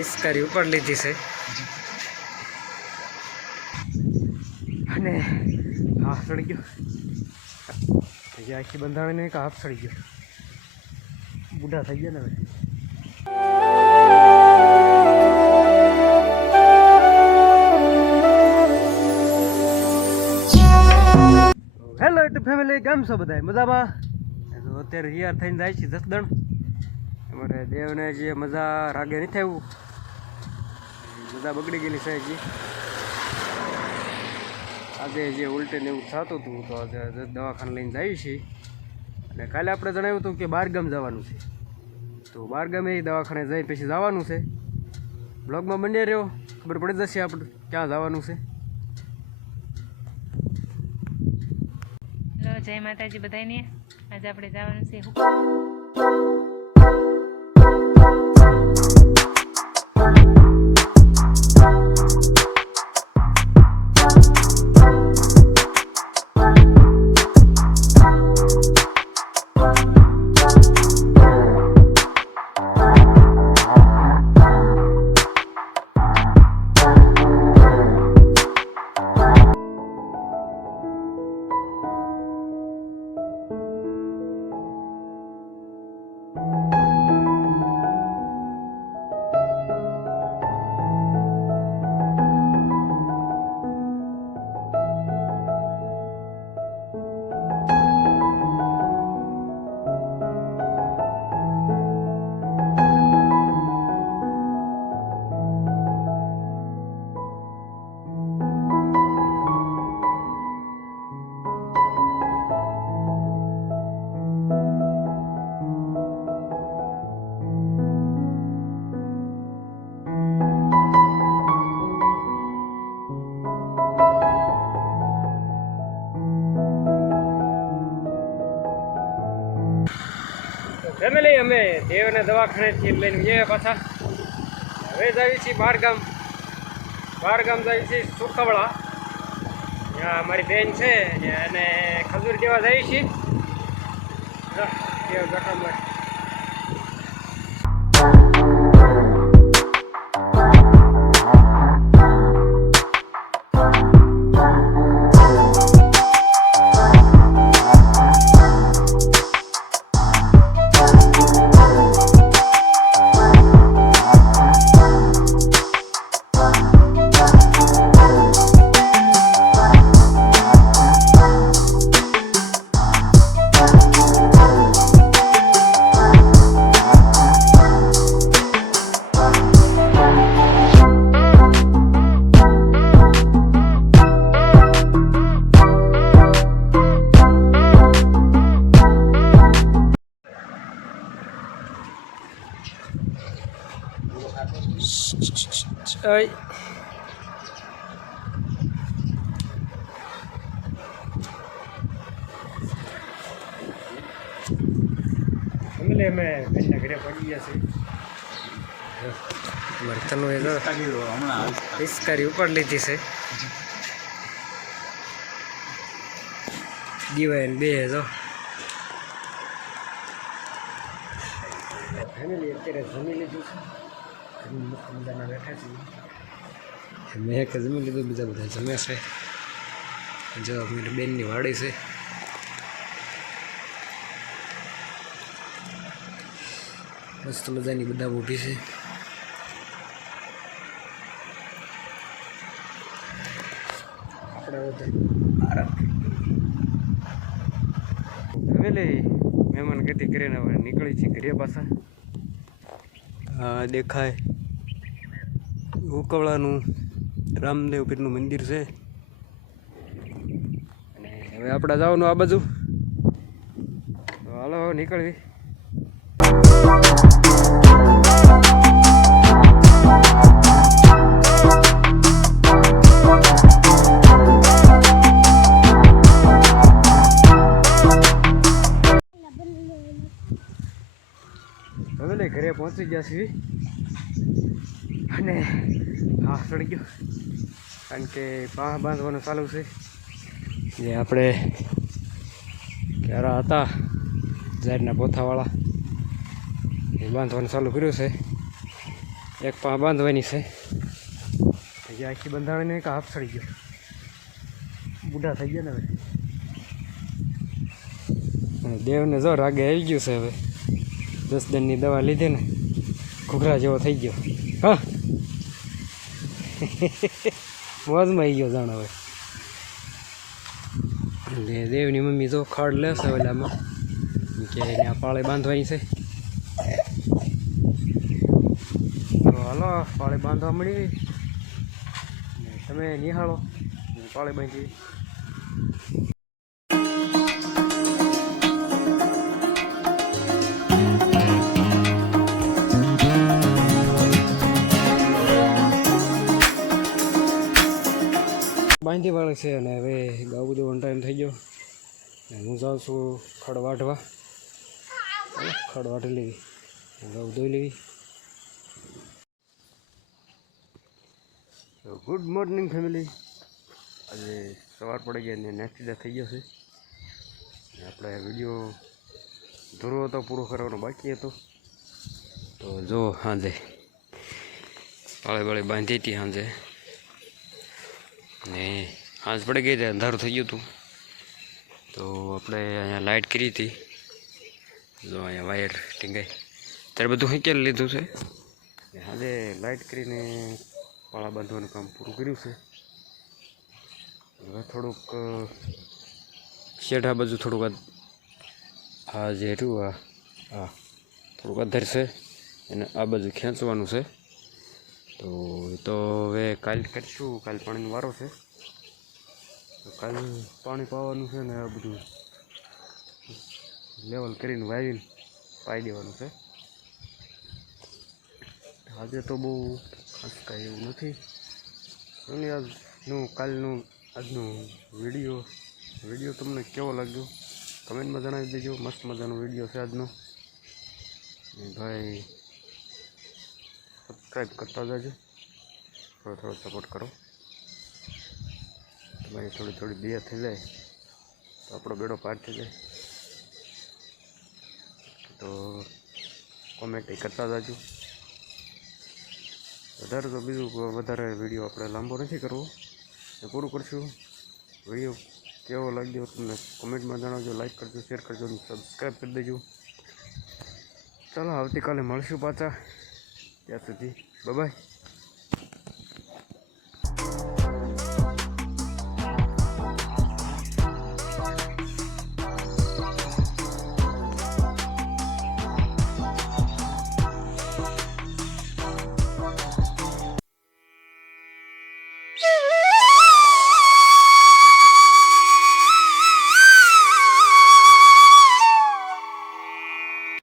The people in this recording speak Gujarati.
પિચકારી ઉપર લીધી છે અને હાફ સડી ગયો હજી આખી બંધાણી નહીં કે હાફ સડી ગયો બુઢા થઈ ગયા ને હવે હેલો યુટ્યુબ ફેમિલી કેમ છો બધા મજામાં અત્યારે તૈયાર થઈને જાય છે જસદણ અમારે દેવને જે મજા રાગે નથી આવ્યું મજા બગડી ગયેલી છે હજી આજે જે ઉલટે ને એવું થતું હતું તો આજે દવાખાને લઈને જઈએ છીએ અને કાલે આપણે જણાવ્યું હતું કે બહારગામ જવાનું છે તો બહારગામે એ દવાખાને જઈ પછી જવાનું છે બ્લોગમાં બન્યા રહ્યો ખબર પડી જશે આપણે ક્યાં જવાનું છે. જય માતાજી બધાને. આજે આપણે જવાનું છે ફેમિલી. અમે દેવને દવાખાનેથી લઈને જઈએ પાછા હવે જઈએ છીએ બહારગામ જઈએ છીએ સુખવડા ત્યાં મારી બેન છે અને ખજૂર દેવા જઈએ છીએ દેવ ગઠામાં. ફેમિલી અમે બેનના ઘરે પડી ગયા છીએ બર્તનો એ પિચકારી ઉપર લીધી છે દિવાળી બે જો ફેમિલી અત્યારે જમી લીધું છે બધાના બેઠા છીએ મેં એક જમી લીધું બીજા બધા જમ્યા છે જો મારી બેનની વાડી છે મસ્ત મજાની બધા ઊભી છે ફેમિલી મહેમાન ગતિ કરીને હવે નીકળી છે ઘરે પાછા. દેખાય ઉકવડાનું રામદેવ પીરનું મંદિર છે અને હવે આપણે જવાનું આ બાજુ તો હાલો નીકળવી. હવે ઘરે પહોંચી ગયા છીએ અને હાફ સડી ગયો કારણ કે પાહ બાંધવાનું ચાલુ છે જે આપણે ક્યારા હતા ઝાડના પોથાવાળા એ બાંધવાનું ચાલુ કર્યું છે એક પા બાંધવાની છે હજી આખી બંધાણીને એક હાફ સડી ગયો બુઢા થઈ ગયા ને હવે અને દેવને જો રાગે આવી ગયું છે હવે 10 દિનની દવા લીધી ને ઘૂઘરા જેવો થઈ ગયો હા મોજમાં આવી ગયો જાણ હવે એટલે દેવની મમ્મી જો ખાડ લેશે ઓલામાં કે એને આ પાળે બાંધવાની છે તો હાલો પાળે બાંધવા મળી ને તમે નિહાળો પાળે બાંધી બાંધી વાળે છે અને હવે ગાઉ બધો ટાઈમ થઈ ગયો ને હું જાઉં છું ખડ વાઢવા ખડ વાઢી લેવી ગાઉ ધોઈ લેવી ગુડ મોર્નિંગ ફેમિલી આજે સવાર પડી ગઈ ને નેક્સ્ટ ડે થઈ ગયો છે આપણે વિડીયો ધોરો હતો પૂરો કરવાનો બાકી હતો તો જો સાંજે પાળે બાળે બાંધી હતી સાંજે ને સાંજ પડી ગઈ હતી અંધારું થઈ ગયું હતું તો આપણે અહીંયા લાઇટ કરી હતી જો અહીંયા વાયર ટીંગાઈ ત્યારે બધું હિંચેલ લીધું છે આજે લાઇટ કરીને પાળા બાંધવાનું કામ પૂરું કર્યું છે હવે થોડુંક શેઢા બાજુ થોડુંક આ જે રહ્યું આ થોડુંક અધર છે અને આ બાજુ ખેંચવાનું છે તો એ તો હવે કાલ કરીશું કાલ પાણીનો વારો છે તો કાલ પાણી પાવાનું છે ને આ બધું લેવલ કરીને વાવીને પાઈ દેવાનું છે આજે તો બહુ ખાસ કાંઈ એવું નથી અને આજનું કાલનું આજનું વિડીયો તમને કેવો લાગ્યો કમેન્ટમાં જણાવી દેજો મસ્ત મજાનો વિડીયો છે આજનો ભાઈ સબસ્ક્રાઈબ કરતા જાજો થોડો સપોર્ટ કરો તમારી થોડી દયા થઈ જાય તો આપણો બેડો પાર થઈ જાય તો કોમેન્ટ કરતા જાજો વધારે તો બીજું વધારે વિડીયો આપણે લાંબો નથી કરવો એ પૂરું કરશું વિડીયો કેવો લાગ્યો તમને કોમેન્ટમાં જણાવજો લાઈક કરજો શેર કરજો અને સબસ્ક્રાઈબ કરી દેજો ચાલો આવતીકાલે મળશું પાછા ત્યાં સુધી બાય બાય